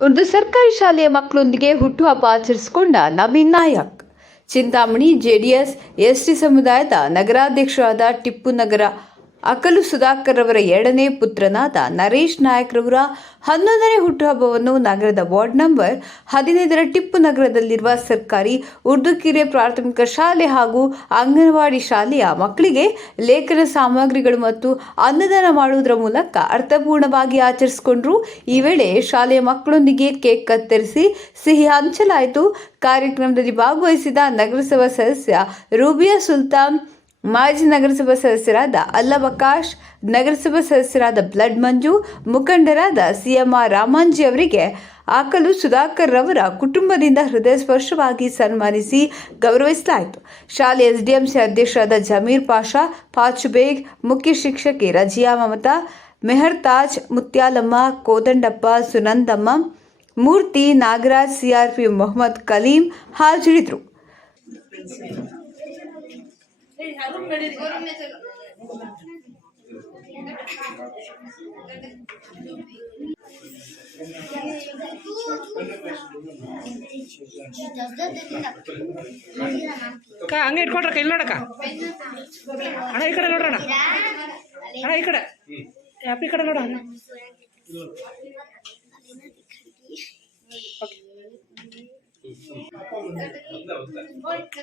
ಒಂದು ಸರ್ಕಾರಿ ಶಾಲೆಯ ಮಕ್ಕಳೊಂದಿಗೆ ಹುಟ್ಟುಹಬ್ಬ ಆಚರಿಸಿಕೊಂಡ ನವೀನ್ ನಾಯಕ್. ಚಿಂತಾಮಣಿ, ಜೆಡಿಎಸ್, ಎಸ್ಟಿ ಸಮುದಾಯದ ನಗರಾಧ್ಯಕ್ಷರಾದ ಟಿಪ್ಪು ನಗರ ಅಕಲು ಸುಧಾಕರ್ ಅವರ ಎರಡನೇ ಪುತ್ರನಾದ ನರೇಶ್ ನಾಯಕ್ ರವರ ಹನ್ನೊಂದನೇ ಹುಟ್ಟುಹಬ್ಬವನ್ನು ನಗರದ ವಾರ್ಡ್ ನಂಬರ್ ಹದಿನೈದರ ಟಿಪ್ಪು ನಗರದಲ್ಲಿರುವ ಸರ್ಕಾರಿ ಉರ್ದು ಕಿರಿಯ ಪ್ರಾಥಮಿಕ ಶಾಲೆ ಹಾಗೂ ಅಂಗನವಾಡಿ ಶಾಲೆಯ ಮಕ್ಕಳಿಗೆ ಲೇಖನ ಸಾಮಗ್ರಿಗಳು ಮತ್ತು ಅನ್ನದಾನ ಮಾಡುವುದರ ಮೂಲಕ ಅರ್ಥಪೂರ್ಣವಾಗಿ ಆಚರಿಸಿಕೊಂಡ್ರು. ಈ ವೇಳೆ ಶಾಲೆಯ ಮಕ್ಕಳೊಂದಿಗೆ ಕೇಕ್ ಕತ್ತರಿಸಿ ಸಿಹಿ ಹಂಚಲಾಯಿತು. ಕಾರ್ಯಕ್ರಮದಲ್ಲಿ ಭಾಗವಹಿಸಿದ ನಗರಸಭಾ ಸದಸ್ಯ ರೂಬಿಯಾ ಸುಲ್ತಾನ್ ಮಾಜಿ ನಗರಸಭಾ ಸದಸ್ಯರಾದ ಅಲ್ಲವಕಾಶ್, ನಗರಸಭಾ ಸದಸ್ಯರಾದ ಬ್ಲಡ್ ಮಂಜು, ಮುಖಂಡರಾದ ಸಿಎಂಆರ್ ರಾಮಾಂಜಿ ಅವರಿಗೆ ಆಕಲು ಸುಧಾಕರ್ ರವರ ಕುಟುಂಬದಿಂದ ಹೃದಯ ಸ್ಪರ್ಶವಾಗಿ ಸನ್ಮಾನಿಸಿ ಗೌರವಿಸಲಾಯಿತು. ಶಾಲೆ ಎಸ್ಡಿಎಂಸಿ ಅಧ್ಯಕ್ಷರಾದ ಜಮೀರ್ ಪಾಷಾ, ಪಾಚು ಬೇಗ್, ಮುಖ್ಯ ಶಿಕ್ಷಕಿ ರಜಿಯಾ ಮಮತಾ, ಮೆಹರ್ ತಾಜ್, ಮುತ್ಯಾಲಮ್ಮ, ಕೋದಂಡಪ್ಪ ಸುನಂದಮ್ಮ, ಮೂರ್ತಿ ನಾಗರಾಜ್, ಸಿಆರ್ಪಿ ಮೊಹಮ್ಮದ್ ಕಲೀಂ ಹಾಜರಿದ್ದರು. ಅಕ್ಕ ಹಂಗೆ ಇಟ್ಕೊಡ್ರಕ್ಕ ಇಲ್ಲಿ ನೋಡಕ್ಕ ಅಣ್ಣ ಈ ಕಡೆ ನೋಡ್ರಣ ಅಣ್ಣ ಈ ಕಡೆ ಆ್ಯಪ್ ಈ ಕಡೆ ನೋಡ ಅಣ್ಣ ಓಕೆ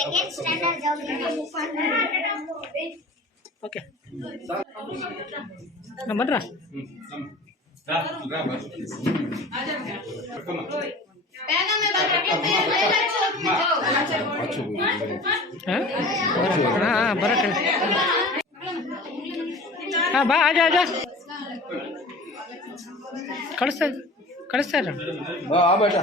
सेकंड बर हाँ ओके ना बन रहा बा आजा आजा कड़ से आ बेटा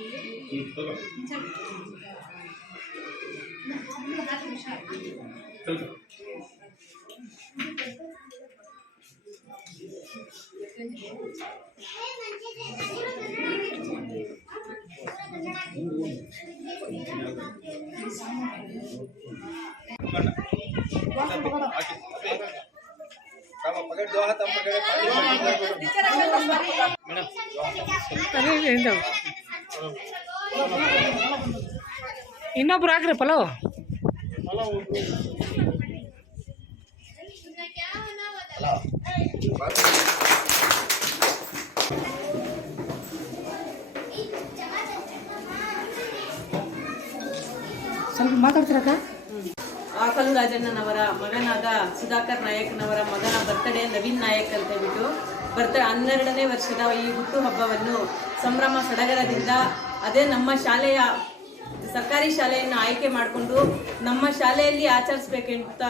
Tamam, pakai dua hatam pakai. Bicara kan Mas Mari. Mana? Tadi ini ಇನ್ನೊಬ್ರು ಹಾಕ್ರಿ ಪಲಾವ್. ಸ್ವಲ್ಪ ಮಾತಾಡ್ತೀರಕ್ಕ? ಆಕಲು ರಾಜಣ್ಣನವರ ಮಗನಾದ ಸುಧಾಕರ್ ನಾಯಕ್ನವರ ಮಗನ ಬರ್ತಡೇ ನವೀನ್ ನಾಯಕ್ ಅಂತ ಹೇಳ್ಬಿಟ್ಟು ಬರ್ತ ಹನ್ನೆರಡನೇ ವರ್ಷದ ಈ ಹುಟ್ಟುಹಬ್ಬವನ್ನು ಸಂಭ್ರಮ ಸಡಗರದಿಂದ ಅದೇ ನಮ್ಮ ಶಾಲೆಯ ಸರ್ಕಾರಿ ಶಾಲೆಯನ್ನು ಆಯ್ಕೆ ಮಾಡಿಕೊಂಡು ನಮ್ಮ ಶಾಲೆಯಲ್ಲಿ ಆಚರಿಸ್ಬೇಕಂತ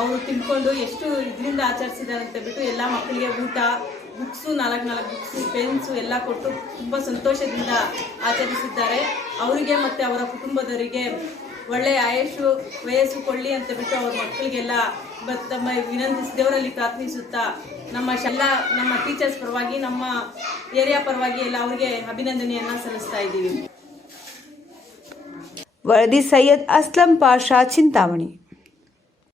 ಅವರು ತಿಳ್ಕೊಂಡು ಎಷ್ಟು ಇದರಿಂದ ಆಚರಿಸಿದ್ದಾರೆ ಅಂತ ಬಿಟ್ಟು ಎಲ್ಲ ಮಕ್ಕಳಿಗೆ ಊಟ ಬುಕ್ಸು ನಾಲ್ಕು ನಾಲ್ಕು ಬುಕ್ಸು ಪೆನ್ಸು ಎಲ್ಲ ಕೊಟ್ಟು ತುಂಬ ಸಂತೋಷದಿಂದ ಆಚರಿಸಿದ್ದಾರೆ. ಅವರಿಗೆ ಮತ್ತು ಅವರ ಕುಟುಂಬದವರಿಗೆ ಒಳ್ಳೆಯ ಆಯಸ್ಸು, ವಯಸ್ಸು ಕೊಳ್ಳಿ ಅಂತ ಬಿಟ್ಟು ಅವ್ರ ಮಕ್ಕಳಿಗೆಲ್ಲ ತಮ್ಮ ವಿನಂತಿಸಿ ದೇವರಲ್ಲಿ ಪ್ರಾರ್ಥಿಸುತ್ತಾ ನಮ್ಮ ಎಲ್ಲ ನಮ್ಮ ಟೀಚರ್ಸ್ ಪರವಾಗಿ, ನಮ್ಮ ಏರಿಯಾ ಪರವಾಗಿ ಎಲ್ಲ ಅವರಿಗೆ ಅಭಿನಂದನೆಯನ್ನು ಸಲ್ಲಿಸ್ತಾ ಇದ್ದೀವಿ. વરદી સૈયદ અસલમ પાશા ચિંતામણી.